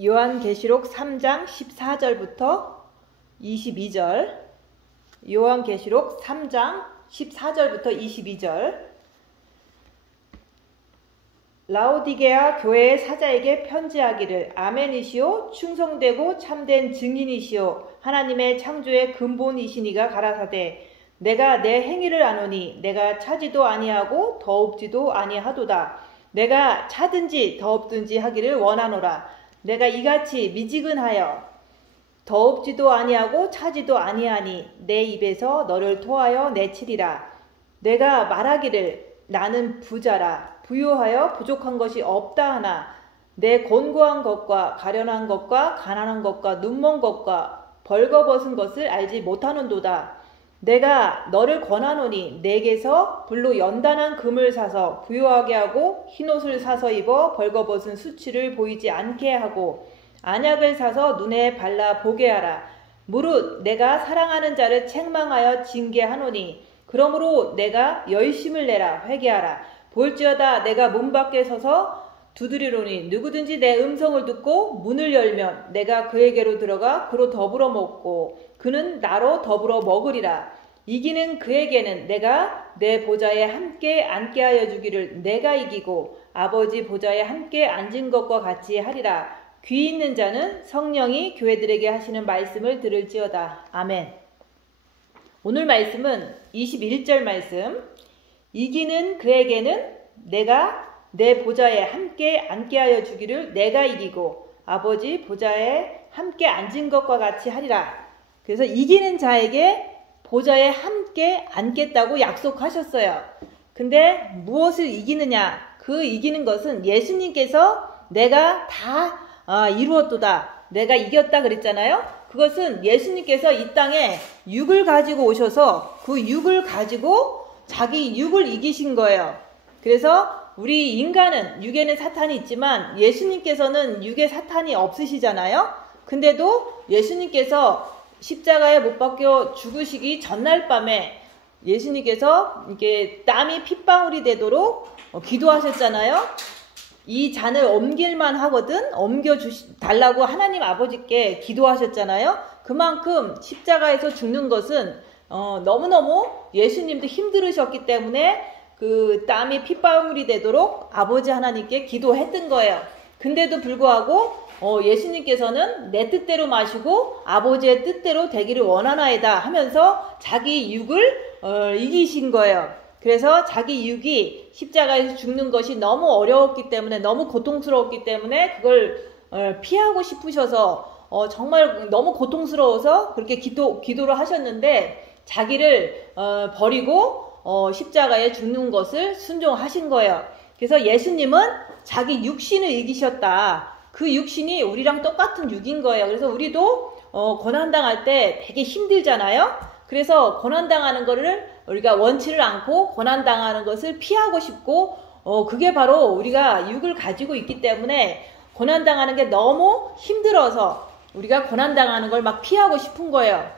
요한계시록 3장 14절부터 22절. 요한계시록 3장 14절부터 22절. 라오디게아 교회의 사자에게 편지하기를 아멘이시오 충성되고 참된 증인이시오 하나님의 창조의 근본이시니가 가라사대 내가 내 행위를 아노니 내가 차지도 아니하고 더웁지도 아니하도다. 내가 차든지 더웁든지 하기를 원하노라. 내가 이같이 미지근하여 더웁지도 아니하고 차지도 아니하니 내 입에서 너를 토하여 내치리라. 내가 말하기를 나는 부자라 부요하여 부족한 것이 없다 하나 내 곤고한 것과 가련한 것과 가난한 것과 눈먼 것과 벌거벗은 것을 알지 못하는도다. 내가 너를 권하노니 내게서 불로 연단한 금을 사서 부요하게 하고 흰옷을 사서 입어 벌거벗은 수치를 보이지 않게 하고 안약을 사서 눈에 발라 보게 하라. 무릇 내가 사랑하는 자를 책망하여 징계하노니 그러므로 내가 열심을 내라 회개하라. 볼지어다 내가 문 밖에 서서 두드리노니 누구든지 내 음성을 듣고 문을 열면 내가 그에게로 들어가 그로 더불어 먹고 그는 나로 더불어 먹으리라. 이기는 그에게는 내가 내 보좌에 함께 앉게 하여 주기를 내가 이기고 아버지 보좌에 함께 앉은 것과 같이 하리라. 귀 있는 자는 성령이 교회들에게 하시는 말씀을 들을지어다. 아멘. 오늘 말씀은 21절 말씀. 이기는 그에게는 내가 내 보좌에 함께 앉게 하여 주기를 내가 이기고 아버지 보좌에 함께 앉은 것과 같이 하리라. 그래서 이기는 자에게 보좌에 함께 앉겠다고 약속하셨어요. 근데 무엇을 이기느냐? 그 이기는 것은 예수님께서 내가 다 이루었도다. 내가 이겼다 그랬잖아요. 그것은 예수님께서 이 땅에 육을 가지고 오셔서 그 육을 가지고 자기 육을 이기신 거예요. 그래서 우리 인간은 육에는 사탄이 있지만 예수님께서는 육에 사탄이 없으시잖아요. 근데도 예수님께서 십자가에 못 박혀 죽으시기 전날 밤에 예수님께서 이렇게 땀이 핏방울이 되도록 기도하셨잖아요. 이 잔을 옮길만 하거든 옮겨달라고 하나님 아버지께 기도하셨잖아요. 그만큼 십자가에서 죽는 것은 너무너무 예수님도 힘들으셨기 때문에 그 땀이 핏방울이 되도록 아버지 하나님께 기도했던 거예요. 근데도 불구하고 예수님께서는 내 뜻대로 마시고 아버지의 뜻대로 되기를 원하나이다 하면서 자기 육을 이기신 거예요. 그래서 자기 육이 십자가에서 죽는 것이 너무 어려웠기 때문에 너무 고통스러웠기 때문에 그걸 피하고 싶으셔서 정말 너무 고통스러워서 그렇게 기도를 하셨는데 자기를 버리고 십자가에 죽는 것을 순종하신 거예요. 그래서 예수님은 자기 육신을 이기셨다. 그 육신이 우리랑 똑같은 육인 거예요. 그래서 우리도 고난당할 때 되게 힘들잖아요. 그래서 고난당하는 거를 우리가 원치를 않고 고난당하는 것을 피하고 싶고 그게 바로 우리가 육을 가지고 있기 때문에 고난당하는 게 너무 힘들어서 우리가 고난당하는 걸 막 피하고 싶은 거예요.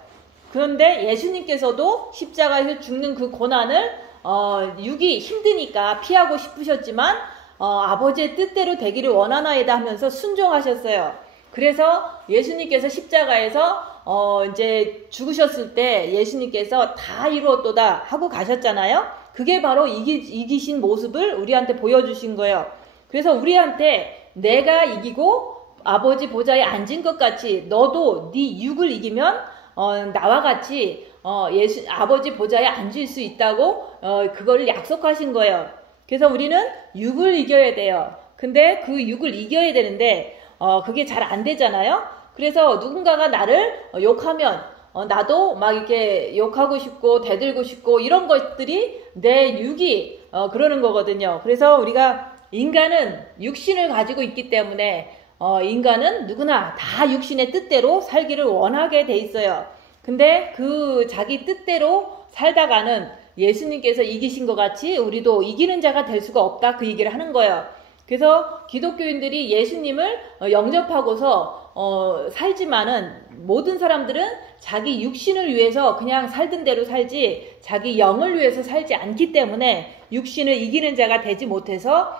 그런데 예수님께서도 십자가에서 죽는 그 고난을 육이 힘드니까 피하고 싶으셨지만 아버지의 뜻대로 되기를 원하나이다 하면서 순종하셨어요. 그래서 예수님께서 십자가에서 이제 죽으셨을 때 예수님께서 다 이루었도다 하고 가셨잖아요. 그게 바로 이기신 모습을 우리한테 보여주신 거예요. 그래서 우리한테 내가 이기고 아버지 보좌에 앉은 것 같이 너도 네 육을 이기면 나와 같이 아버지 보좌에 앉을 수 있다고 그걸 약속하신 거예요. 그래서 우리는 육을 이겨야 돼요. 근데 그 육을 이겨야 되는데 그게 잘 안 되잖아요. 그래서 누군가가 나를 욕하면 나도 막 이렇게 욕하고 싶고 대들고 싶고 이런 것들이 내 육이 그러는 거거든요. 그래서 우리가 인간은 육신을 가지고 있기 때문에 인간은 누구나 다 육신의 뜻대로 살기를 원하게 돼 있어요. 근데 그 자기 뜻대로 살다가는 예수님께서 이기신 것 같이 우리도 이기는 자가 될 수가 없다 그 얘기를 하는 거예요. 그래서 기독교인들이 예수님을 영접하고서 살지만은 모든 사람들은 자기 육신을 위해서 그냥 살던 대로 살지 자기 영을 위해서 살지 않기 때문에 육신을 이기는 자가 되지 못해서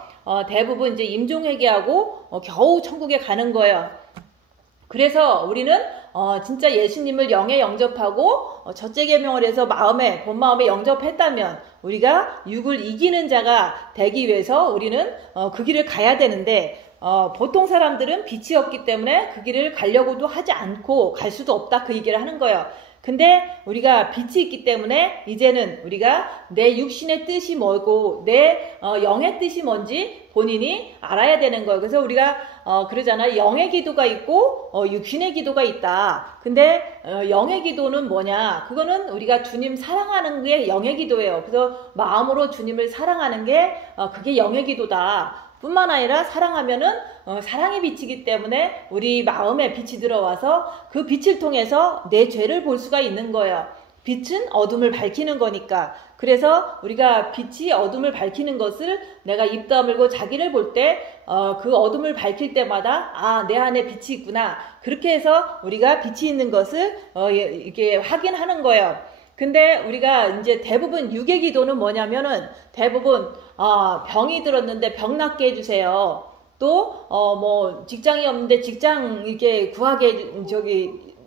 대부분 이제 임종회개하고 겨우 천국에 가는 거예요. 그래서 우리는 진짜 예수님을 영에 영접하고 첫째 계명을 해서 본 마음에 영접했다면 우리가 육을 이기는 자가 되기 위해서 우리는 그 길을 가야 되는데 보통 사람들은 빛이 없기 때문에 그 길을 가려고도 하지 않고 갈 수도 없다, 그 얘기를 하는 거예요. 근데 우리가 빛이 있기 때문에 이제는 우리가 내 육신의 뜻이 뭐고 내 영의 뜻이 뭔지 본인이 알아야 되는 거예요. 그래서 우리가 그러잖아요. 영의 기도가 있고 육신의 기도가 있다. 근데 영의 기도는 뭐냐? 그거는 우리가 주님 사랑하는 게 영의 기도예요. 그래서 마음으로 주님을 사랑하는 게 그게 영의 기도다. 뿐만 아니라 사랑하면은 사랑이 빛이기 때문에 우리 마음에 빛이 들어와서 그 빛을 통해서 내 죄를 볼 수가 있는 거예요. 빛은 어둠을 밝히는 거니까. 그래서 우리가 빛이 어둠을 밝히는 것을 내가 입 다물고 자기를 볼 때 그 어둠을 밝힐 때마다 내 안에 빛이 있구나. 그렇게 해서 우리가 빛이 있는 것을 이렇게 확인하는 거예요. 근데 우리가 이제 대부분 육의 기도는 뭐냐면은 대부분 병이 들었는데 병 낫게 해주세요. 또 뭐 직장이 없는데 직장 이렇게 구하게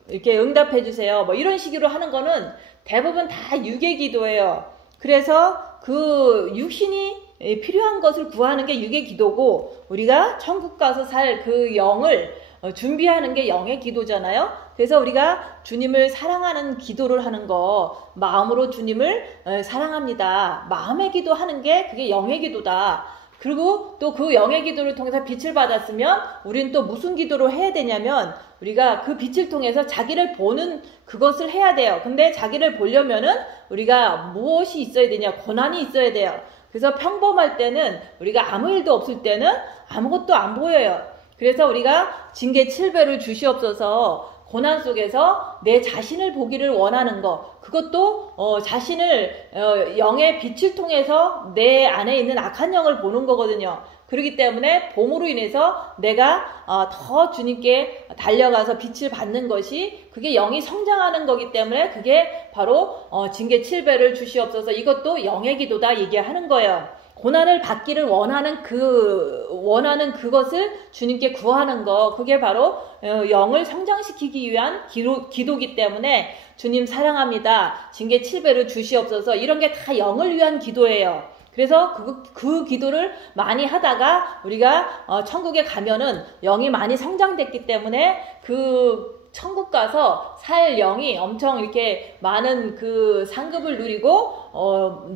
이렇게 응답해 주세요. 뭐 이런 식으로 하는 거는 대부분 다 육의 기도예요. 그래서 그 육신이 필요한 것을 구하는 게 육의 기도고 우리가 천국 가서 살 그 영을 준비하는 게 영의 기도잖아요. 그래서 우리가 주님을 사랑하는 기도를 하는 거, 마음으로 주님을 사랑합니다. 마음의 기도하는 게 그게 영의 기도다. 그리고 또 그 영의 기도를 통해서 빛을 받았으면 우리는 또 무슨 기도를 해야 되냐면 우리가 그 빛을 통해서 자기를 보는 그것을 해야 돼요. 근데 자기를 보려면은 우리가 무엇이 있어야 되냐? 고난이 있어야 돼요. 그래서 평범할 때는 우리가 아무 일도 없을 때는 아무것도 안 보여요. 그래서 우리가 징계 7배를 주시옵소서. 고난 속에서 내 자신을 보기를 원하는 거, 그것도 자신을 영의 빛을 통해서 내 안에 있는 악한 영을 보는 거거든요. 그렇기 때문에 봄으로 인해서 내가 더 주님께 달려가서 빛을 받는 것이 그게 영이 성장하는 거기 때문에 그게 바로 징계 7배를 주시옵소서. 이것도 영의 기도다 얘기하는 거예요. 고난을 받기를 원하는 그것을 주님께 구하는 거, 그게 바로 영을 성장시키기 위한 기도기 때문에 주님 사랑합니다. 징계 7배를 주시옵소서. 이런 게 다 영을 위한 기도예요. 그래서 그 기도를 많이 하다가 우리가 천국에 가면은 영이 많이 성장됐기 때문에 그 천국 가서 살 영이 엄청 이렇게 많은 그 상급을 누리고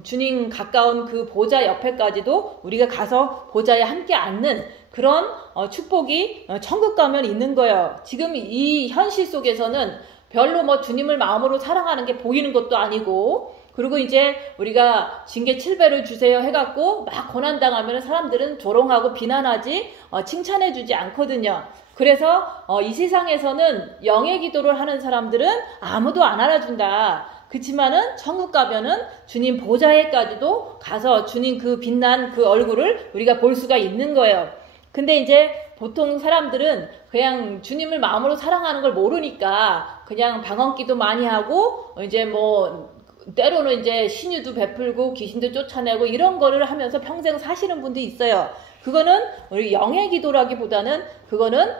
주님 가까운 그 보좌 옆에까지도 우리가 가서 보좌에 함께 앉는 그런 축복이 천국 가면 있는 거예요. 지금 이 현실 속에서는 별로 뭐 주님을 마음으로 사랑하는 게 보이는 것도 아니고, 그리고 이제 우리가 징계 7배를 주세요 해갖고 막 고난당하면 사람들은 조롱하고 비난하지 칭찬해주지 않거든요. 그래서 이 세상에서는 영의 기도를 하는 사람들은 아무도 안 알아준다. 그치만은 천국 가면은 주님 보좌에까지도 가서 주님 그 빛난 그 얼굴을 우리가 볼 수가 있는 거예요. 근데 이제 보통 사람들은 그냥 주님을 마음으로 사랑하는 걸 모르니까 그냥 방언기도 많이 하고 이제 뭐 때로는 이제 신유도 베풀고 귀신도 쫓아내고 이런 거를 하면서 평생 사시는 분도 있어요. 그거는 우리 영의 기도라기보다는 그거는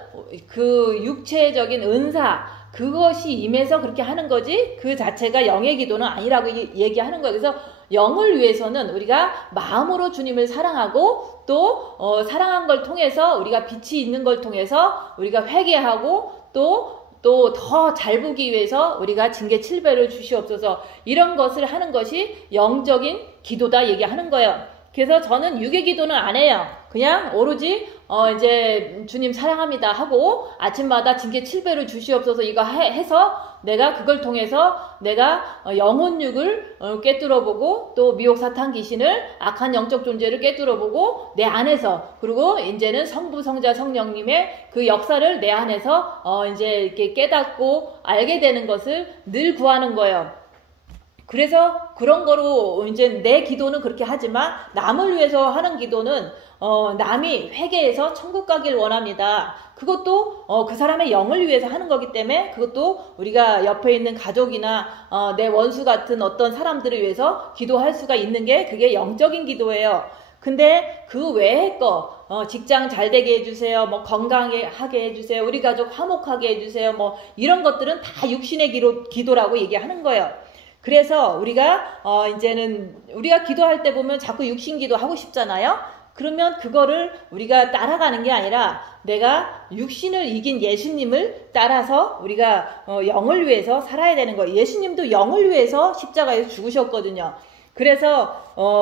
그 육체적인 은사, 그것이 임해서 그렇게 하는 거지 그 자체가 영의 기도는 아니라고 얘기하는 거예요. 그래서 영을 위해서는 우리가 마음으로 주님을 사랑하고 또 사랑한 걸 통해서 우리가 빛이 있는 걸 통해서 우리가 회개하고 또 더 잘 보기 위해서 우리가 징계 7배를 주시옵소서. 이런 것을 하는 것이 영적인 기도다 얘기하는 거예요. 그래서 저는 육의 기도는 안 해요. 그냥 오로지 이제 주님 사랑합니다 하고 아침마다 징계 7배를 주시옵소서 이거 해서 내가 그걸 통해서 내가 영혼육을 꿰뚫어보고 또 미혹 사탄 귀신을 악한 영적 존재를 꿰뚫어보고 내 안에서, 그리고 이제는 성부 성자 성령님의 그 역사를 내 안에서 이제 이렇게 깨닫고 알게 되는 것을 늘 구하는 거예요. 그래서 그런 거로 이제 내 기도는 그렇게 하지만 남을 위해서 하는 기도는 남이 회개해서 천국 가길 원합니다. 그것도 그 사람의 영을 위해서 하는 거기 때문에 그것도 우리가 옆에 있는 가족이나 내 원수 같은 어떤 사람들을 위해서 기도할 수가 있는 게 그게 영적인 기도예요. 근데 그 외의 거, 직장 잘 되게 해주세요. 뭐 건강하게 해주세요. 우리 가족 화목하게 해주세요. 뭐 이런 것들은 다 육신의 기도라고 얘기하는 거예요. 그래서 우리가 이제는 우리가 기도할 때 보면 자꾸 육신 기도 하고 싶잖아요. 그러면 그거를 우리가 따라가는 게 아니라 내가 육신을 이긴 예수님을 따라서 우리가 영을 위해서 살아야 되는 거예요. 예수님도 영을 위해서 십자가에 죽으셨거든요. 그래서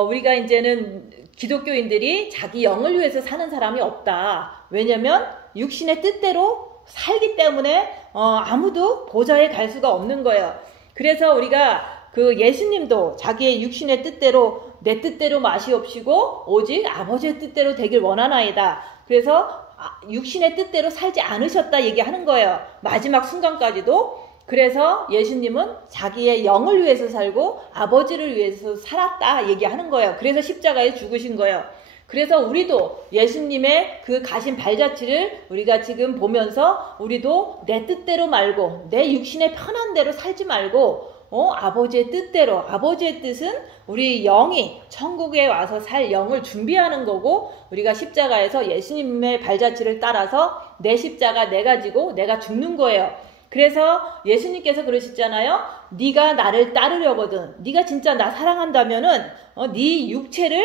우리가 이제는 기독교인들이 자기 영을 위해서 사는 사람이 없다. 왜냐면 육신의 뜻대로 살기 때문에 아무도 보좌에 갈 수가 없는 거예요. 그래서 우리가 그 예수님도 자기의 육신의 뜻대로 내 뜻대로 마시옵시고 오직 아버지의 뜻대로 되길 원하나이다. 그래서 육신의 뜻대로 살지 않으셨다 얘기하는 거예요. 마지막 순간까지도. 그래서 예수님은 자기의 영을 위해서 살고 아버지를 위해서 살았다 얘기하는 거예요. 그래서 십자가에 죽으신 거예요. 그래서 우리도 예수님의 그 가신 발자취를 우리가 지금 보면서 우리도 내 뜻대로 말고 내 육신의 편한 대로 살지 말고 아버지의 뜻대로, 아버지의 뜻은 우리 영이 천국에 와서 살 영을 준비하는 거고 우리가 십자가에서 예수님의 발자취를 따라서 내 십자가 내가 지고 내가 죽는 거예요. 그래서 예수님께서 그러시잖아요. 네가 나를 따르려거든. 네가 진짜 나 사랑한다면은 네 육체를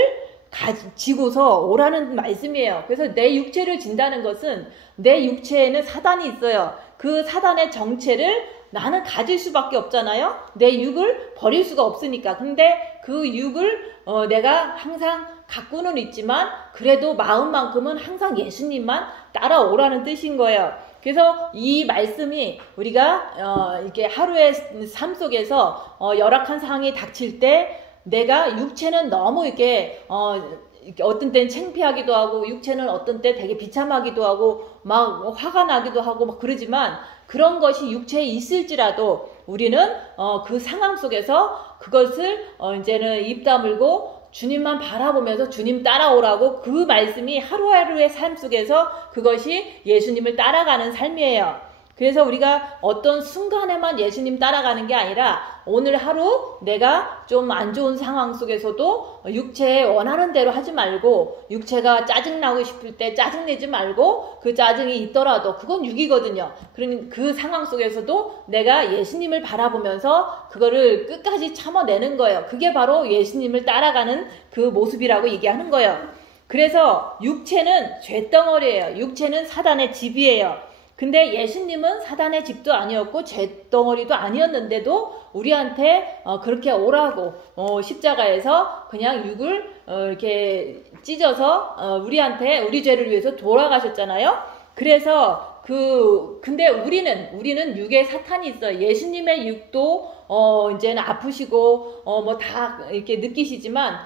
지고서 오라는 말씀이에요. 그래서 내 육체를 진다는 것은 내 육체에는 사단이 있어요. 그 사단의 정체를 나는 가질 수밖에 없잖아요. 내 육을 버릴 수가 없으니까. 근데 그 육을 내가 항상 갖고는 있지만 그래도 마음만큼은 항상 예수님만 따라오라는 뜻인 거예요. 그래서 이 말씀이 우리가 이렇게 하루의 삶 속에서 열악한 상황이 닥칠 때 내가 육체는 너무 이렇게 어떤 때는 창피하기도 하고 육체는 어떤 때 되게 비참하기도 하고 막 화가 나기도 하고 막 그러지만 그런 것이 육체에 있을지라도 우리는 그 상황 속에서 그것을 이제는 입 다물고 주님만 바라보면서 주님 따라오라고 그 말씀이 하루하루의 삶 속에서 그것이 예수님을 따라가는 삶이에요. 그래서 우리가 어떤 순간에만 예수님 따라가는 게 아니라 오늘 하루 내가 좀 안 좋은 상황 속에서도 육체에 원하는 대로 하지 말고 육체가 짜증나고 싶을 때 짜증내지 말고 그 짜증이 있더라도 그건 육이거든요. 그러니 그 상황 속에서도 내가 예수님을 바라보면서 그거를 끝까지 참아내는 거예요. 그게 바로 예수님을 따라가는 그 모습이라고 얘기하는 거예요. 그래서 육체는 죄덩어리예요. 육체는 사단의 집이에요. 근데 예수님은 사단의 집도 아니었고 죄덩어리도 아니었는데도 우리한테 그렇게 오라고 십자가에서 그냥 육을 이렇게 찢어서 우리한테 우리 죄를 위해서 돌아가셨잖아요. 그래서 근데 우리는 육에 사탄이 있어요. 예수님의 육도 이제는 아프시고 뭐 다 이렇게 느끼시지만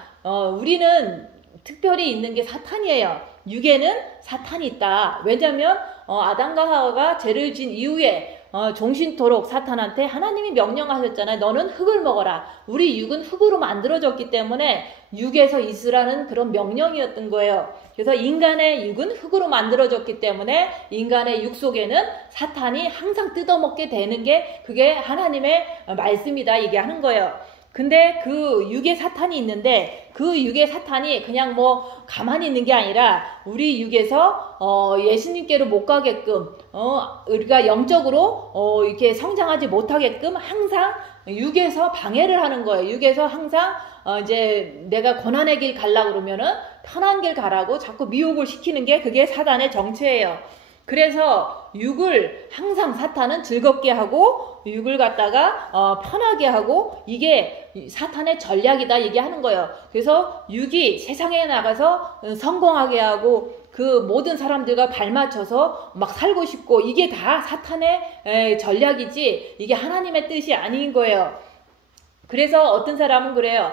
우리는 특별히 있는 게 사탄이에요. 육에는 사탄이 있다. 왜냐하면 아담과 하와가 죄를 진 이후에 종신토록 사탄한테 하나님이 명령하셨잖아요. 너는 흙을 먹어라. 우리 육은 흙으로 만들어졌기 때문에 육에서 있으라는 그런 명령이었던 거예요. 그래서 인간의 육은 흙으로 만들어졌기 때문에 인간의 육 속에는 사탄이 항상 뜯어먹게 되는 게 그게 하나님의 말씀이다 얘기하는 거예요. 근데 그 육의 사탄이 있는데 그 육의 사탄이 그냥 뭐 가만히 있는 게 아니라 우리 육에서 예수님께로 못 가게끔 우리가 영적으로 이렇게 성장하지 못하게끔 항상 육에서 방해를 하는 거예요. 육에서 항상 이제 내가 고난의 길 가려고 그러면은 편한 길 가라고 자꾸 미혹을 시키는 게 그게 사단의 정체예요. 그래서 육을 항상 사탄은 즐겁게 하고 육을 갖다가 편하게 하고 이게 사탄의 전략이다 얘기하는 거예요. 그래서 육이 세상에 나가서 성공하게 하고 그 모든 사람들과 발맞춰서 막 살고 싶고 이게 다 사탄의 전략이지 이게 하나님의 뜻이 아닌 거예요. 그래서 어떤 사람은 그래요.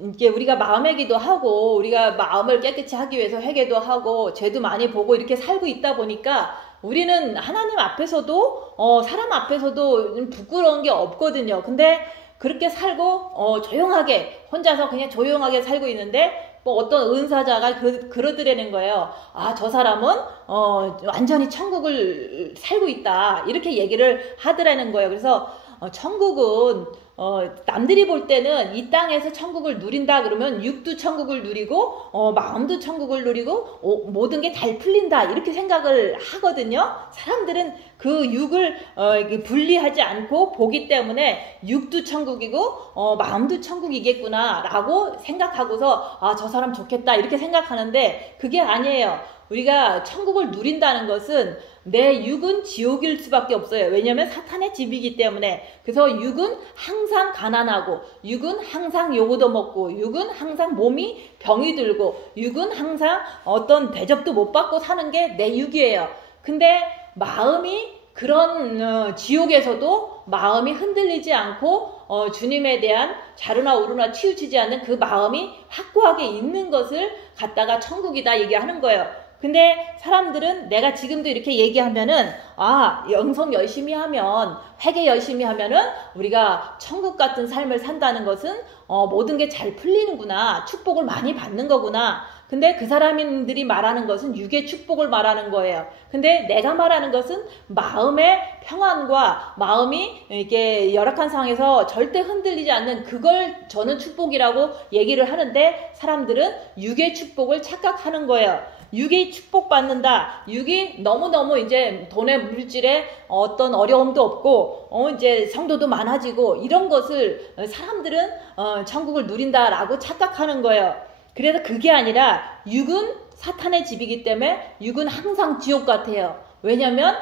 이게 우리가 마음의 기도하고 우리가 마음을 깨끗이 하기 위해서 회개도 하고 죄도 많이 보고 이렇게 살고 있다 보니까 우리는 하나님 앞에서도 사람 앞에서도 부끄러운 게 없거든요. 근데 그렇게 살고 조용하게 혼자서 그냥 조용하게 살고 있는데 뭐 어떤 은사자가 그러더라는 거예요. 아, 저 사람은 완전히 천국을 살고 있다 이렇게 얘기를 하더라는 거예요. 그래서 천국은 남들이 볼 때는 이 땅에서 천국을 누린다 그러면 육도 천국을 누리고 마음도 천국을 누리고 모든 게 잘 풀린다 이렇게 생각을 하거든요. 사람들은 그 육을 분리하지 않고 보기 때문에 육도 천국이고 마음도 천국이겠구나 라고 생각하고서 아, 저 사람 좋겠다 이렇게 생각하는데 그게 아니에요. 우리가 천국을 누린다는 것은 내 육은 지옥일 수밖에 없어요. 왜냐하면 사탄의 집이기 때문에. 그래서 육은 항상 가난하고 육은 항상 욕도 먹고 육은 항상 몸이 병이 들고 육은 항상 어떤 대접도 못 받고 사는 게 내 육이에요. 근데 마음이 그런 지옥에서도 마음이 흔들리지 않고 주님에 대한 좌루나 우루나 치우치지 않는 그 마음이 확고하게 있는 것을 갖다가 천국이다 얘기하는 거예요. 근데 사람들은 내가 지금도 이렇게 얘기하면은 아, 영성 열심히 하면 회개 열심히 하면은 우리가 천국 같은 삶을 산다는 것은 모든 게 잘 풀리는구나, 축복을 많이 받는 거구나. 근데 그 사람들이 말하는 것은 육의 축복을 말하는 거예요. 근데 내가 말하는 것은 마음의 평안과 마음이 이렇게 열악한 상황에서 절대 흔들리지 않는 그걸 저는 축복이라고 얘기를 하는데 사람들은 육의 축복을 착각하는 거예요. 육이 축복받는다. 육이 너무너무 이제 돈의 물질에 어떤 어려움도 없고, 이제 성도도 많아지고, 이런 것을 사람들은, 천국을 누린다라고 착각하는 거예요. 그래서 그게 아니라, 육은 사탄의 집이기 때문에, 육은 항상 지옥 같아요. 왜냐면,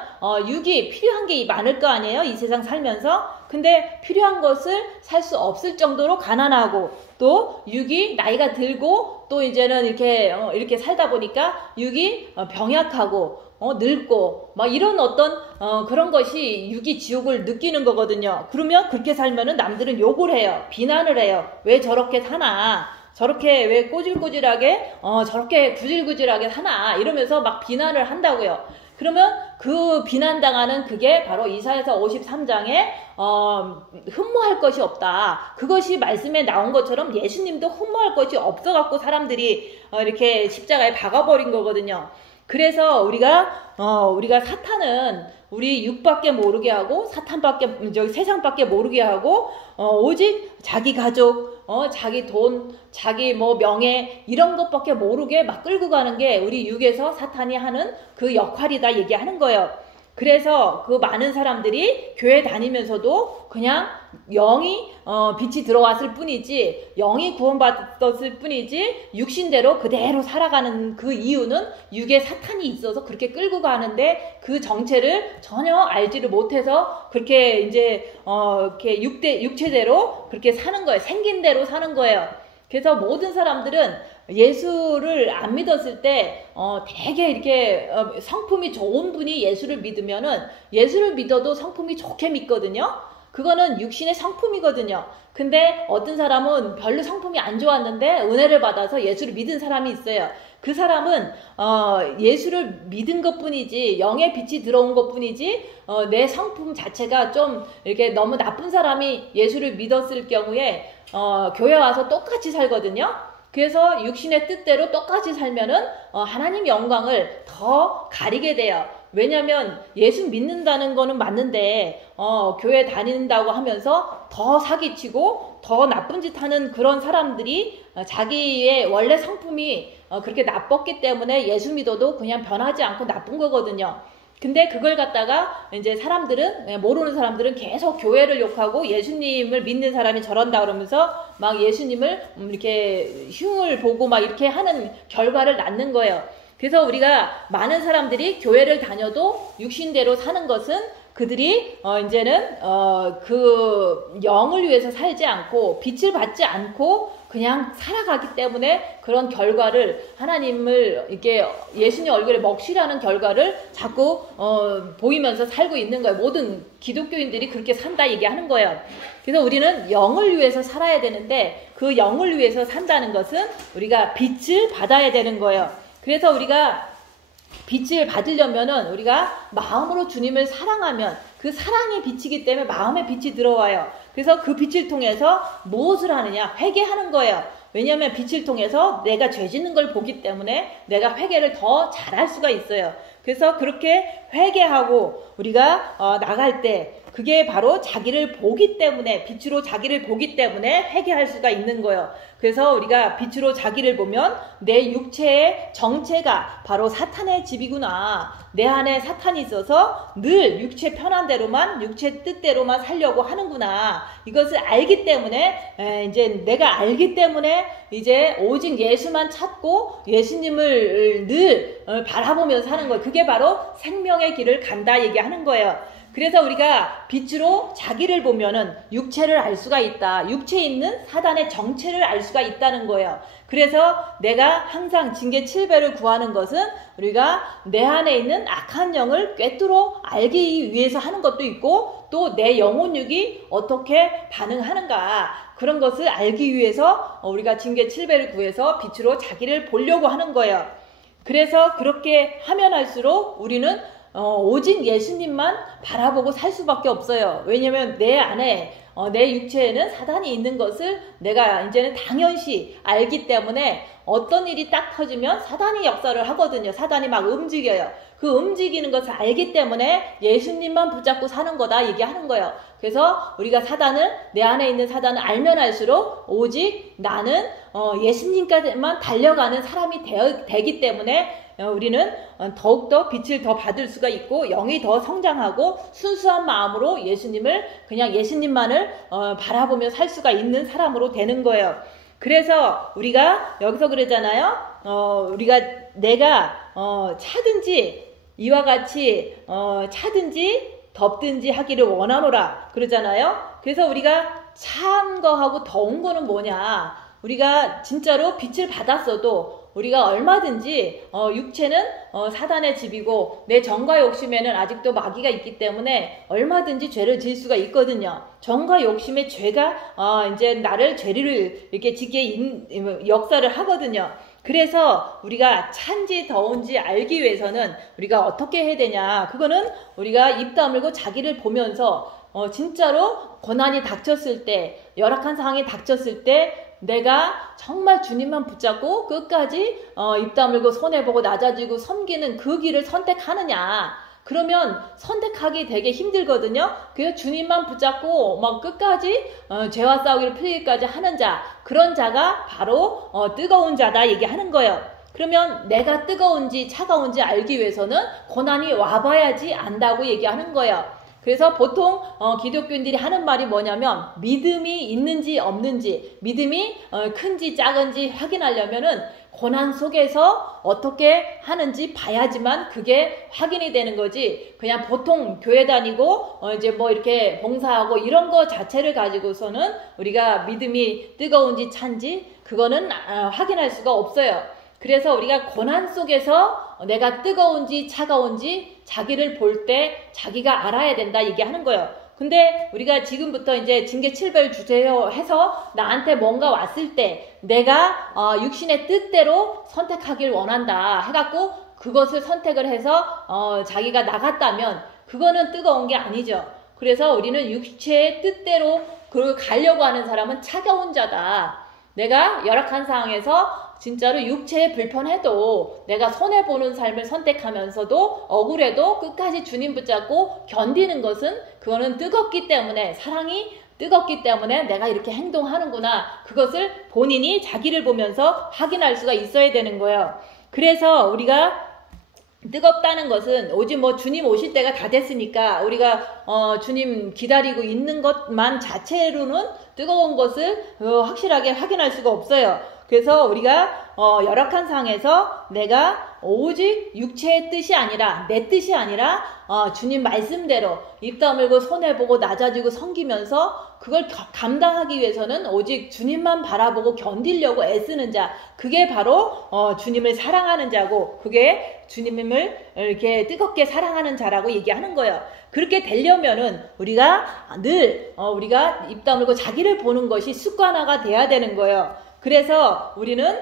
육이 필요한 게 많을 거 아니에요? 이 세상 살면서. 근데 필요한 것을 살 수 없을 정도로 가난하고, 또 육이 나이가 들고 또 이제는 이렇게 살다 보니까 육이 병약하고 늙고 막 이런 어떤 그런 것이 육이 지옥을 느끼는 거거든요. 그러면 그렇게 살면은 남들은 욕을 해요. 비난을 해요. 왜 저렇게 사나? 저렇게 왜 꼬질꼬질하게 저렇게 구질구질하게 사나? 이러면서 막 비난을 한다고요. 그러면 그 비난당하는 그게 바로 이사야서 53장에 흠모할 것이 없다. 그것이 말씀에 나온 것처럼 예수님도 흠모할 것이 없어갖고 사람들이 이렇게 십자가에 박아버린 거거든요. 그래서 우리가 사탄은 우리 육밖에 모르게 하고 세상밖에 모르게 하고 오직 자기 가족, 자기 돈, 자기 명예 이런 것밖에 모르게 막 끌고 가는 게 우리 육에서 사탄이 하는 그 역할이다 얘기하는 거예요. 그래서 그 많은 사람들이 교회 다니면서도 그냥 영이 빛이 들어왔을 뿐이지 영이 구원받았을 뿐이지 육신대로 그대로 살아가는 그 이유는 육에 사탄이 있어서 그렇게 끌고 가는데 그 정체를 전혀 알지를 못해서 그렇게 이제 이렇게 육체대로 그렇게 사는 거예요. 생긴 대로 사는 거예요. 그래서 모든 사람들은 예수를 안 믿었을 때 되게 이렇게 성품이 좋은 분이 예수를 믿으면은 예수를 믿어도 성품이 좋게 믿거든요. 그거는 육신의 성품이거든요. 근데 어떤 사람은 별로 성품이 안 좋았는데 은혜를 받아서 예수를 믿은 사람이 있어요. 그 사람은 예수를 믿은 것뿐이지 영의 빛이 들어온 것뿐이지 내 성품 자체가 좀 이렇게 너무 나쁜 사람이 예수를 믿었을 경우에 교회 와서 똑같이 살거든요. 그래서 육신의 뜻대로 똑같이 살면은 하나님 영광을 더 가리게 돼요. 왜냐면 예수 믿는다는 거는 맞는데 교회 다닌다고 하면서 더 사기치고 더 나쁜 짓 하는 그런 사람들이 자기의 원래 성품이 그렇게 나빴기 때문에 예수 믿어도 그냥 변하지 않고 나쁜 거거든요. 근데 그걸 갖다가 이제 모르는 사람들은 계속 교회를 욕하고 예수님을 믿는 사람이 저런다 그러면서 막 예수님을 이렇게 흉을 보고 막 이렇게 하는 결과를 낳는 거예요. 그래서 우리가 많은 사람들이 교회를 다녀도 육신대로 사는 것은 그들이 이제는 그 영을 위해서 살지 않고 빛을 받지 않고 그냥 살아가기 때문에 그런 결과를 하나님을 이렇게 예수님 얼굴에 먹칠하는 결과를 자꾸 보이면서 살고 있는 거예요. 모든 기독교인들이 그렇게 산다 얘기하는 거예요. 그래서 우리는 영을 위해서 살아야 되는데 그 영을 위해서 산다는 것은 우리가 빛을 받아야 되는 거예요. 그래서 우리가 빛을 받으려면은 우리가 마음으로 주님을 사랑하면 그 사랑이 빛이기 때문에 마음에 빛이 들어와요. 그래서 그 빛을 통해서 무엇을 하느냐? 회개하는 거예요. 왜냐하면 빛을 통해서 내가 죄 짓는 걸 보기 때문에 내가 회개를 더 잘할 수가 있어요. 그래서 그렇게 회개하고 우리가 나갈 때 그게 바로 자기를 보기 때문에, 빛으로 자기를 보기 때문에 회개할 수가 있는 거예요. 그래서 우리가 빛으로 자기를 보면 내 육체의 정체가 바로 사탄의 집이구나. 내 안에 사탄이 있어서 늘 육체 편한 대로만, 육체 뜻대로만 살려고 하는구나. 이것을 알기 때문에, 이제 내가 알기 때문에 이제 오직 예수만 찾고 예수님을 늘 바라보면서 사는 거예요. 그게 바로 생명의 길을 간다 얘기하는 거예요. 그래서 우리가 빛으로 자기를 보면은 육체를 알 수가 있다. 육체에 있는 사단의 정체를 알 수가 있다는 거예요. 그래서 내가 항상 징계 7배를 구하는 것은 우리가 내 안에 있는 악한 영을 꿰뚫어 알기 위해서 하는 것도 있고, 또 내 영혼육이 어떻게 반응하는가, 그런 것을 알기 위해서 우리가 징계 7배를 구해서 빛으로 자기를 보려고 하는 거예요. 그래서 그렇게 하면 할수록 우리는 오직 예수님만 바라보고 살 수밖에 없어요. 왜냐면 내 안에 내 육체에는 사단이 있는 것을 내가 이제는 당연시 알기 때문에 어떤 일이 딱 터지면 사단이 역사를 하거든요. 사단이 막 움직여요. 그 움직이는 것을 알기 때문에 예수님만 붙잡고 사는 거다 얘기하는 거예요. 그래서 우리가 사단을, 내 안에 있는 사단을 알면 알수록 오직 나는 예수님까지만 달려가는 사람이 되기 때문에 우리는 더욱더 빛을 더 받을 수가 있고 영이 더 성장하고 순수한 마음으로 예수님을, 그냥 예수님만을 바라보며 살 수가 있는 사람으로 되는 거예요. 그래서 우리가 여기서 그러잖아요. 내가 차든지 이와 같이 차든지 덥든지 하기를 원하노라 그러잖아요. 그래서 우리가 찬 거하고 더운 거는 뭐냐, 우리가 진짜로 빛을 받았어도 우리가 얼마든지 육체는 사단의 집이고 내 정과 욕심에는 아직도 마귀가 있기 때문에 얼마든지 죄를 지을 수가 있거든요. 정과 욕심의 죄가 이제 나를 죄를 이렇게 짓게 역사를 하거든요. 그래서 우리가 찬지 더운지 알기 위해서는 우리가 어떻게 해야 되냐, 그거는 우리가 입 다물고 자기를 보면서 진짜로 고난이 닥쳤을 때, 열악한 상황이 닥쳤을 때 내가 정말 주님만 붙잡고 끝까지 입 다물고 손해보고 낮아지고 섬기는 그 길을 선택하느냐, 그러면 선택하기 되게 힘들거든요. 그래서 주님만 붙잡고 막 끝까지 죄와 싸우기를 풀리기까지 하는 자, 그런 자가 바로 뜨거운 자다 얘기하는 거예요. 그러면 내가 뜨거운지 차가운지 알기 위해서는 고난이 와봐야지 안다고 얘기하는 거예요. 그래서 보통 기독교인들이 하는 말이 뭐냐면, 믿음이 있는지 없는지, 믿음이 큰지 작은지 확인하려면은 고난 속에서 어떻게 하는지 봐야지만 그게 확인이 되는 거지, 그냥 보통 교회 다니고 이제 뭐 이렇게 봉사하고 이런 거 자체를 가지고서는 우리가 믿음이 뜨거운지 찬지 그거는 확인할 수가 없어요. 그래서 우리가 고난 속에서 내가 뜨거운지 차가운지 자기를 볼 때 자기가 알아야 된다 얘기하는 거예요. 근데 우리가 지금부터 이제 징계 7배를 주세요 해서 나한테 뭔가 왔을 때 내가 육신의 뜻대로 선택하길 원한다 해갖고 그것을 선택을 해서 자기가 나갔다면 그거는 뜨거운 게 아니죠. 그래서 우리는 육체의 뜻대로 가려고 하는 사람은 차가운 자다. 내가 열악한 상황에서 진짜로 육체에 불편해도 내가 손해보는 삶을 선택하면서도 억울해도 끝까지 주님 붙잡고 견디는 것은, 그거는 뜨겁기 때문에, 사랑이 뜨겁기 때문에 내가 이렇게 행동하는구나, 그것을 본인이 자기를 보면서 확인할 수가 있어야 되는 거예요. 그래서 우리가 뜨겁다는 것은 오직 뭐 주님 오실 때가 다 됐으니까 우리가 주님 기다리고 있는 것만 자체로는 뜨거운 것을 확실하게 확인할 수가 없어요. 그래서 우리가 열악한 상황에서 내가 오직 육체의 뜻이 아니라, 내 뜻이 아니라 주님 말씀대로 입 다물고 손해보고 낮아지고 섬기면서 그걸 감당하기 위해서는 오직 주님만 바라보고 견디려고 애쓰는 자, 그게 바로 주님을 사랑하는 자고, 그게 주님을 이렇게 뜨겁게 사랑하는 자라고 얘기하는 거예요. 그렇게 되려면은 우리가 늘 우리가 입 다물고 자기를 보는 것이 습관화가 돼야 되는 거예요. 그래서 우리는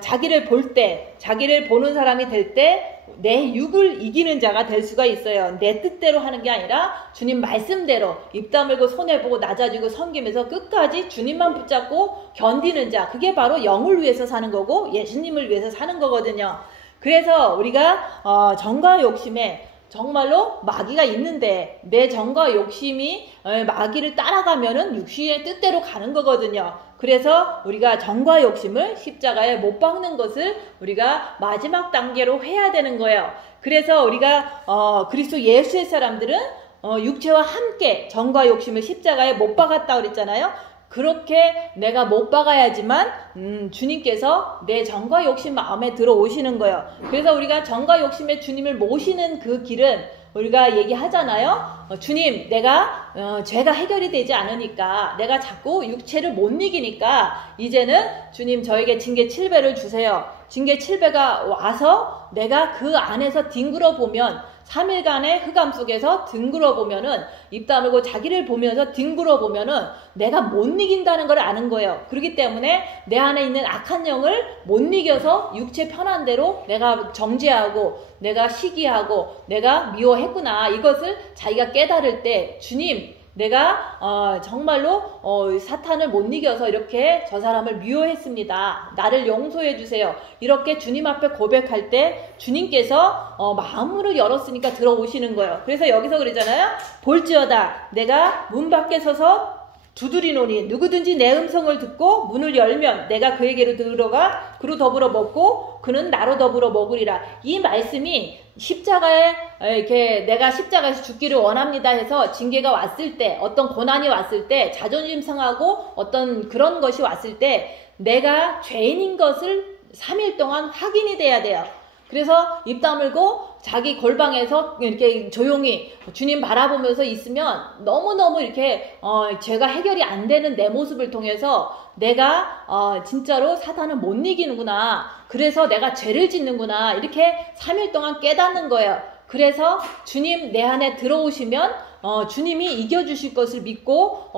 자기를 볼 때, 자기를 보는 사람이 될 때 내 육을 이기는 자가 될 수가 있어요. 내 뜻대로 하는 게 아니라 주님 말씀대로 입 다물고 손해보고 낮아지고 섬기면서 끝까지 주님만 붙잡고 견디는 자, 그게 바로 영을 위해서 사는 거고 예수님을 위해서 사는 거거든요. 그래서 우리가 정과 욕심에 정말로 마귀가 있는데 내 정과 욕심이 마귀를 따라가면은 육신의 뜻대로 가는 거거든요. 그래서 우리가 정과 욕심을 십자가에 못 박는 것을 우리가 마지막 단계로 해야 되는 거예요. 그래서 우리가 그리스도 예수의 사람들은 육체와 함께 정과 욕심을 십자가에 못 박았다고 그랬잖아요. 그렇게 내가 못 박아야지만 주님께서 내 정과 욕심 마음에 들어오시는 거예요. 그래서 우리가 정과 욕심의 주님을 모시는 그 길은 우리가 얘기하잖아요. 주님, 내가 죄가 해결이 되지 않으니까, 내가 자꾸 육체를 못 이기니까 이제는 주님 저에게 징계 7배를 주세요. 징계 7배가 와서 내가 그 안에서 뒹굴어 보면 3일간의 흑암 속에서 뒹굴어 보면은 입 다물고 자기를 보면서 뒹굴어 보면은 내가 못 이긴다는 걸 아는 거예요. 그렇기 때문에 내 안에 있는 악한 영을 못 이겨서 육체 편한 대로 내가 정죄하고 내가 시기하고 내가 미워했구나. 이것을 자기가 깨달을 때 주님 내가 정말로 사탄을 못 이겨서 이렇게 저 사람을 미워했습니다. 나를 용서해 주세요. 이렇게 주님 앞에 고백할 때 주님께서 마음으로 열었으니까 들어오시는 거예요. 그래서 여기서 그러잖아요. 볼지어다 내가 문 밖에 서서 두드리노니 누구든지 내 음성을 듣고 문을 열면 내가 그에게로 들어가 그로 더불어 먹고 그는 나로 더불어 먹으리라. 이 말씀이 십자가에 이렇게 내가 십자가에서 죽기를 원합니다 해서 징계가 왔을 때, 어떤 고난이 왔을 때, 자존심 상하고 어떤 그런 것이 왔을 때 내가 죄인인 것을 3일 동안 확인이 돼야 돼요. 그래서 입 다물고 자기 골방에서 이렇게 조용히 주님 바라보면서 있으면 너무너무 이렇게 죄가 해결이 안 되는 내 모습을 통해서 내가 진짜로 사탄을 못 이기는구나. 그래서 내가 죄를 짓는구나. 이렇게 3일 동안 깨닫는 거예요. 그래서 주님 내 안에 들어오시면 주님이 이겨주실 것을 믿고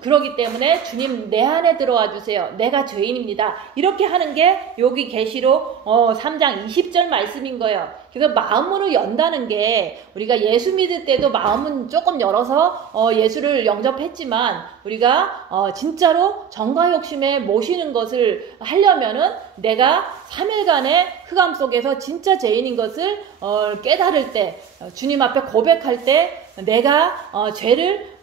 그러기 때문에 주님 내 안에 들어와 주세요. 내가 죄인입니다. 이렇게 하는 게 여기 계시록 3장 20절 말씀인 거예요. 그래서 마음으로 연다는 게 우리가 예수 믿을 때도 마음은 조금 열어서 예수를 영접했지만 우리가 진짜로 정과 욕심에 모시는 것을 하려면은 내가 3일간의 흑암 속에서 진짜 죄인인 것을 깨달을 때 주님 앞에 고백할 때 내가 죄를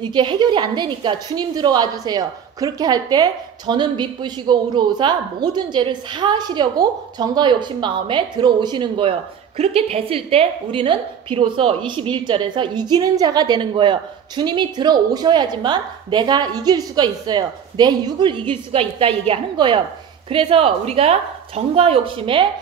이게 해결이 안 되니까 주님 들어와 주세요. 그렇게 할 때 저는 미쁘시고 의로우사 모든 죄를 사하시려고 정과 욕심 마음에 들어오시는 거예요. 그렇게 됐을 때 우리는 비로소 21절에서 이기는 자가 되는 거예요. 주님이 들어오셔야지만 내가 이길 수가 있어요. 내 육을 이길 수가 있다 얘기하는 거예요. 그래서 우리가 정과 욕심에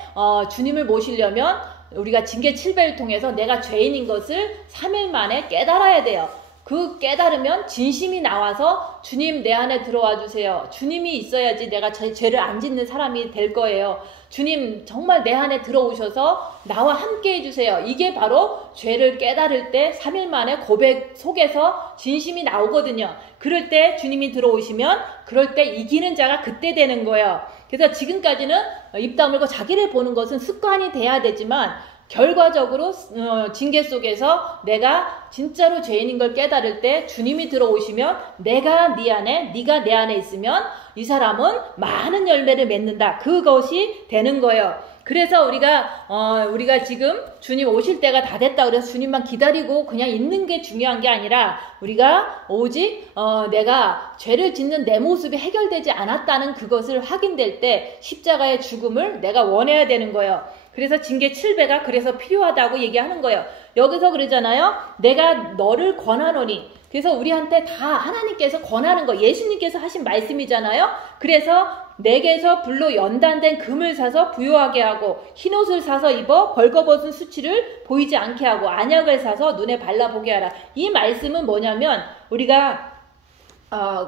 주님을 모시려면 우리가 징계 7배를 통해서 내가 죄인인 것을 3일 만에 깨달아야 돼요. 그 깨달으면 진심이 나와서 주님 내 안에 들어와 주세요. 주님이 있어야지 내가 죄를 안 짓는 사람이 될 거예요. 주님 정말 내 안에 들어오셔서 나와 함께 해주세요. 이게 바로 죄를 깨달을 때 3일 만에 고백 속에서 진심이 나오거든요. 그럴 때 주님이 들어오시면 그럴 때 이기는 자가 그때 되는 거예요. 그래서 지금까지는 입 다물고 자기를 보는 것은 습관이 돼야 되지만 결과적으로 징계 속에서 내가 진짜로 죄인인 걸 깨달을 때 주님이 들어오시면 내가 네 안에, 네가 내 안에 있으면 이 사람은 많은 열매를 맺는다. 그것이 되는 거예요. 그래서 우리가 지금 주님 오실 때가 다 됐다 그래서 주님만 기다리고 그냥 있는 게 중요한 게 아니라 우리가 오직 내가 죄를 짓는 내 모습이 해결되지 않았다는 그것을 확인될 때 십자가의 죽음을 내가 원해야 되는 거예요. 그래서 징계 7배가 그래서 필요하다고 얘기하는 거예요. 여기서 그러잖아요. 내가 너를 권하노니. 그래서 우리한테 다 하나님께서 권하는 거 예수님께서 하신 말씀이잖아요. 그래서 내게서 불로 연단된 금을 사서 부요하게 하고 흰옷을 사서 입어 벌거벗은 수치를 보이지 않게 하고 안약을 사서 눈에 발라보게 하라. 이 말씀은 뭐냐면 우리가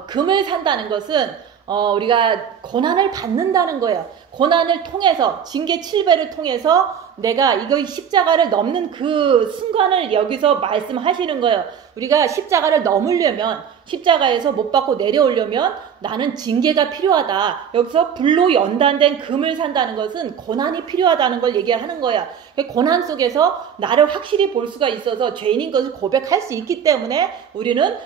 금을 산다는 것은 우리가 고난을 받는다는 거예요. 고난을 통해서 징계 7배를 통해서 내가 이거 십자가를 넘는 그 순간을 여기서 말씀하시는 거예요. 우리가 십자가를 넘으려면 십자가에서 못 받고 내려오려면 나는 징계가 필요하다. 여기서 불로 연단된 금을 산다는 것은 고난이 필요하다는 걸 얘기하는 거야. 고난 속에서 나를 확실히 볼 수가 있어서 죄인인 것을 고백할 수 있기 때문에 우리는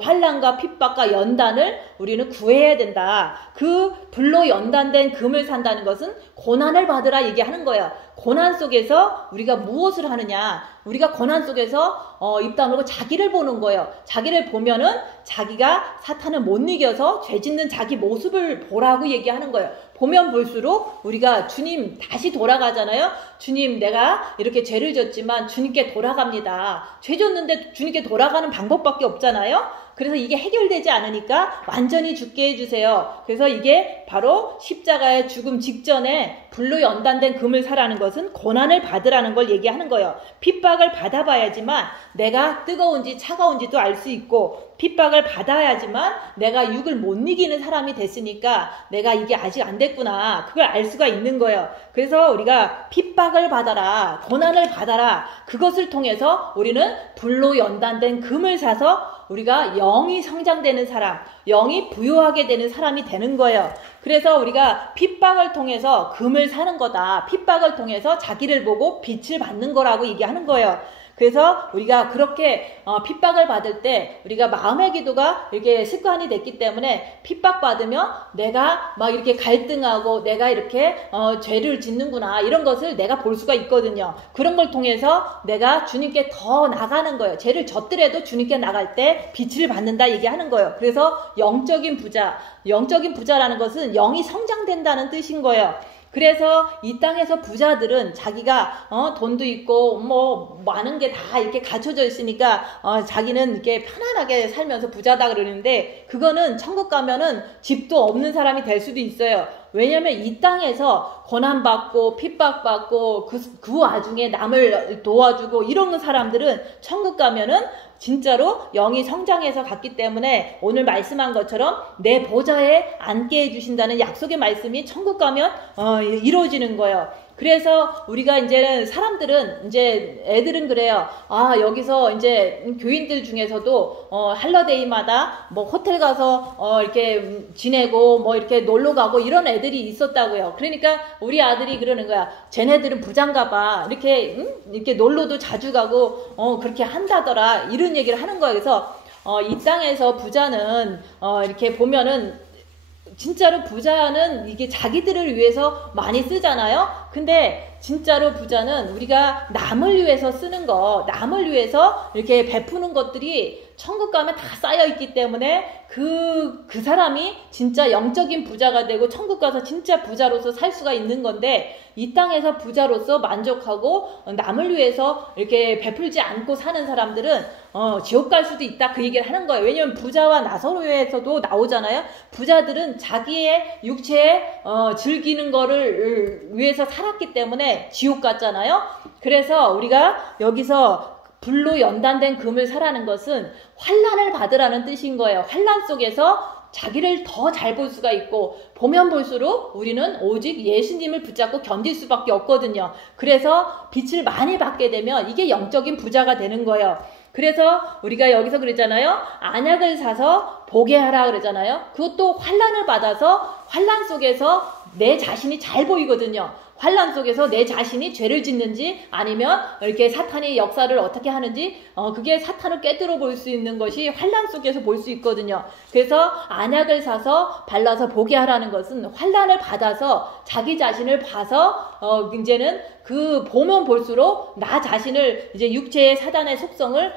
환난과 핍박과 연단을 우리는 구해야 된다. 그 불로 연단된 금을 산다. 한다는 것은 고난을 받으라 얘기하는 거예요. 고난 속에서 우리가 무엇을 하느냐? 우리가 고난 속에서 입 다물고 자기를 보는 거예요. 자기를 보면은 자기가 사탄을 못 이겨서 죄 짓는 자기 모습을 보라고 얘기하는 거예요. 보면 볼수록 우리가 주님 다시 돌아가잖아요. 주님, 내가 이렇게 죄를 졌지만 주님께 돌아갑니다. 죄 졌는데 주님께 돌아가는 방법밖에 없잖아요. 그래서 이게 해결되지 않으니까 완전히 죽게 해주세요. 그래서 이게 바로 십자가의 죽음 직전에 불로 연단된 금을 사라는 것은 고난을 받으라는 걸 얘기하는 거예요. 핍박을 받아봐야지만 내가 뜨거운지 차가운지도 알 수 있고, 핍박을 받아야지만 내가 육을 못 이기는 사람이 됐으니까 내가 이게 아직 안 됐구나, 그걸 알 수가 있는 거예요. 그래서 우리가 핍박을 받아라, 고난을 받아라, 그것을 통해서 우리는 불로 연단된 금을 사서 우리가 영이 성장되는 사람, 영이 부유하게 되는 사람이 되는 거예요. 그래서 우리가 핍박을 통해서 금을 사는 거다. 핍박을 통해서 자기를 보고 빛을 받는 거라고 얘기하는 거예요. 그래서 우리가 그렇게 핍박을 받을 때 우리가 마음의 기도가 이렇게 습관이 됐기 때문에 핍박받으면 내가 막 이렇게 갈등하고 내가 이렇게 죄를 짓는구나, 이런 것을 내가 볼 수가 있거든요. 그런 걸 통해서 내가 주님께 더 나가는 거예요. 죄를 졌더라도 주님께 나갈 때 빛을 받는다 얘기하는 거예요. 그래서 영적인 부자라는 것은 영이 성장된다는 뜻인 거예요. 그래서 이 땅에서 부자들은 자기가 돈도 있고 뭐 많은 게 다 이렇게 갖춰져 있으니까 자기는 이렇게 편안하게 살면서 부자다 그러는데, 그거는 천국 가면은 집도 없는 사람이 될 수도 있어요. 왜냐면 이 땅에서 고난받고 핍박받고 그 와중에 남을 도와주고 이런 사람들은 천국 가면은 진짜로 영이 성장해서 갔기 때문에 오늘 말씀한 것처럼 내 보좌에 앉게 해주신다는 약속의 말씀이 천국 가면 이루어지는 거예요. 그래서 우리가 이제는 사람들은 이제 애들은 그래요. 아, 여기서 이제 교인들 중에서도 할러데이마다 뭐 호텔 가서 이렇게 지내고 뭐 이렇게 놀러 가고 이런 애들이 있었다고요. 그러니까 우리 아들이 그러는 거야. 쟤네들은 부자인가 봐. 이렇게 놀러도 자주 가고 그렇게 한다더라. 이런 얘기를 하는 거예요. 그래서 이 땅에서 부자는 이렇게 보면은 진짜로 부자는 이게 자기들을 위해서 많이 쓰잖아요. 근데 진짜로 부자는 우리가 남을 위해서 쓰는 거, 남을 위해서 이렇게 베푸는 것들이 천국 가면 다 쌓여있기 때문에 그 사람이 진짜 영적인 부자가 되고 천국 가서 진짜 부자로서 살 수가 있는 건데, 이 땅에서 부자로서 만족하고 남을 위해서 이렇게 베풀지 않고 사는 사람들은 지옥 갈 수도 있다, 그 얘기를 하는 거예요. 왜냐면 부자와 나사로에서도 나오잖아요. 부자들은 자기의 육체에 즐기는 거를 위해서 살았기 때문에 지옥 갔잖아요. 그래서 우리가 여기서 불로 연단된 금을 사라는 것은 환난을 받으라는 뜻인 거예요. 환난 속에서 자기를 더 잘 볼 수가 있고, 보면 볼수록 우리는 오직 예수님을 붙잡고 견딜 수밖에 없거든요. 그래서 빛을 많이 받게 되면 이게 영적인 부자가 되는 거예요. 그래서 우리가 여기서 그랬잖아요. 안약을 사서 보게 하라 그러잖아요. 그것도 환난을 받아서 환난 속에서 내 자신이 잘 보이거든요. 환난 속에서 내 자신이 죄를 짓는지 아니면 이렇게 사탄이 역사를 어떻게 하는지 그게 사탄을 꿰뚫어 볼 수 있는 것이 환난 속에서 볼 수 있거든요. 그래서 안약을 사서 발라서 보게 하라는 것은 환난을 받아서 자기 자신을 봐서 이제는 그 보면 볼수록 나 자신을 이제 육체의 사단의 속성을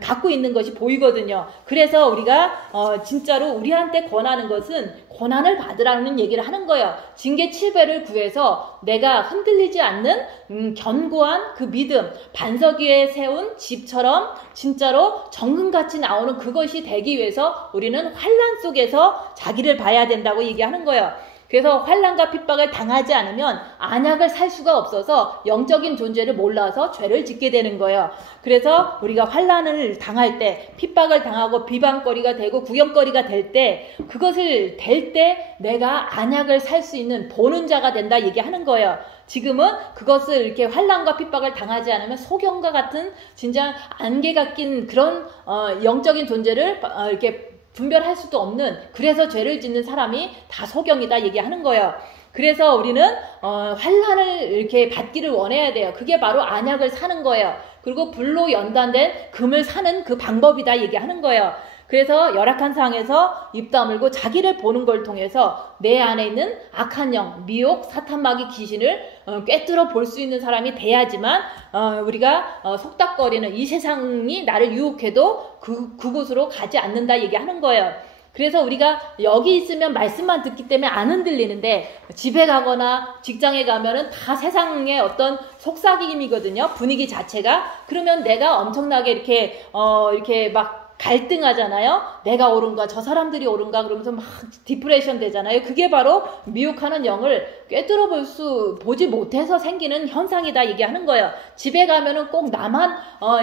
갖고 있는 것이 보이거든요. 그래서 우리가 진짜로 우리한테 권하는 것은 고난을 받으라는 얘기를 하는 거예요. 징계 7배를 구해서 내가 흔들리지 않는 견고한 그 믿음, 반석 위에 세운 집처럼 진짜로 정금같이 나오는 그것이 되기 위해서 우리는 환난 속에서 자기를 봐야 된다고 얘기하는 거예요. 그래서 환난과 핍박을 당하지 않으면 안약을 살 수가 없어서 영적인 존재를 몰라서 죄를 짓게 되는 거예요. 그래서 우리가 환난을 당할 때, 핍박을 당하고 비방거리가 되고 구경거리가 될 때, 그것을 될 때 내가 안약을 살 수 있는 보는 자가 된다 얘기하는 거예요. 지금은 그것을 이렇게 환난과 핍박을 당하지 않으면 소경과 같은 진짜 안개가 낀 그런 영적인 존재를 이렇게 분별할 수도 없는, 그래서 죄를 짓는 사람이 다 소경이다 얘기하는 거예요. 그래서 우리는 환난을 이렇게 받기를 원해야 돼요. 그게 바로 안약을 사는 거예요. 그리고 불로 연단된 금을 사는 그 방법이다 얘기하는 거예요. 그래서 열악한 상황에서 입 다물고 자기를 보는 걸 통해서 내 안에 있는 악한 영, 미혹, 사탄, 마귀, 귀신을 꿰뚫어 볼 수 있는 사람이 돼야지만 우리가 속닥거리는 이 세상이 나를 유혹해도 그곳으로 가지 않는다 얘기하는 거예요. 그래서 우리가 여기 있으면 말씀만 듣기 때문에 안 흔들리는데 집에 가거나 직장에 가면은 다 세상의 어떤 속삭임이거든요. 분위기 자체가. 그러면 내가 엄청나게 이렇게 막 갈등하잖아요. 내가 옳은가 저 사람들이 옳은가 그러면서 막 디프레션 되잖아요. 그게 바로 미혹하는 영을 꿰뚫어 보지 못해서 생기는 현상이다 얘기하는 거예요. 집에 가면은 꼭 나만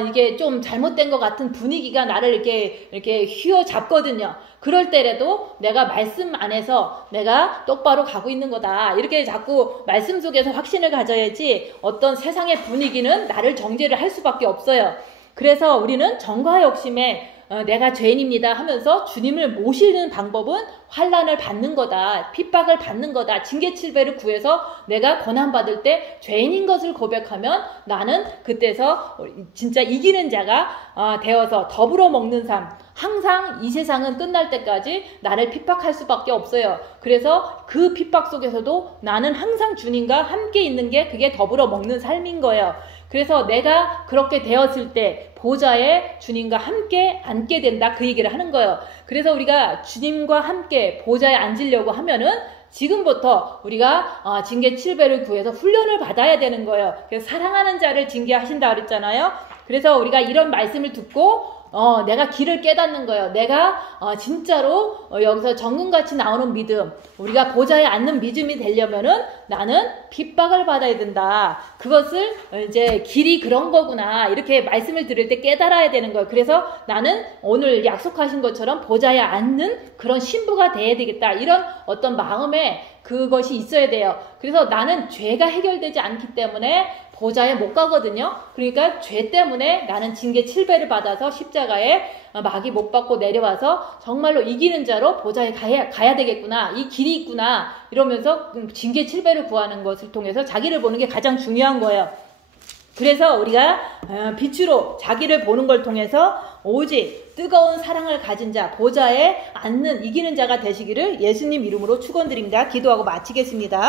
이게 좀 잘못된 것 같은 분위기가 나를 이렇게 휘어잡거든요. 그럴 때라도 내가 말씀 안에서 내가 똑바로 가고 있는 거다. 이렇게 자꾸 말씀 속에서 확신을 가져야지 어떤 세상의 분위기는 나를 정죄를 할 수밖에 없어요. 그래서 우리는 정과 욕심에 내가 죄인입니다 하면서 주님을 모시는 방법은 환난을 받는 거다. 핍박을 받는 거다. 징계칠배를 구해서 내가 고난받을 때 죄인인 것을 고백하면 나는 그때서 진짜 이기는 자가 되어서 더불어 먹는 삶. 항상 이 세상은 끝날 때까지 나를 핍박할 수밖에 없어요. 그래서 그 핍박 속에서도 나는 항상 주님과 함께 있는 게 그게 더불어 먹는 삶인 거예요. 그래서 내가 그렇게 되었을 때 보좌에 주님과 함께 앉게 된다 그 얘기를 하는 거예요. 그래서 우리가 주님과 함께 보좌에 앉으려고 하면은 지금부터 우리가 징계 7배를 구해서 훈련을 받아야 되는 거예요. 그래서 사랑하는 자를 징계하신다 그랬잖아요. 그래서 우리가 이런 말씀을 듣고 내가 길을 깨닫는 거예요. 내가 진짜로 여기서 정금같이 나오는 믿음, 우리가 보좌에 앉는 믿음이 되려면은 나는 핍박을 받아야 된다. 그것을 이제 길이 그런 거구나. 이렇게 말씀을 들을 때 깨달아야 되는 거예요. 그래서 나는 오늘 약속하신 것처럼 보좌에 앉는 그런 신부가 돼야 되겠다. 이런 어떤 마음에 그것이 있어야 돼요. 그래서 나는 죄가 해결되지 않기 때문에 보좌에 못 가거든요. 그러니까 죄 때문에 나는 징계 7배를 받아서 십자가에 마귀 못 받고 내려와서 정말로 이기는 자로 보좌에 가야 되겠구나. 이 길이 있구나. 이러면서 징계 7배를 구하는 것을 통해서 자기를 보는 게 가장 중요한 거예요. 그래서 우리가 빛으로 자기를 보는 걸 통해서 오직 뜨거운 사랑을 가진 자, 보좌에 앉는 이기는 자가 되시기를 예수님 이름으로 축원드립니다. 기도하고 마치겠습니다.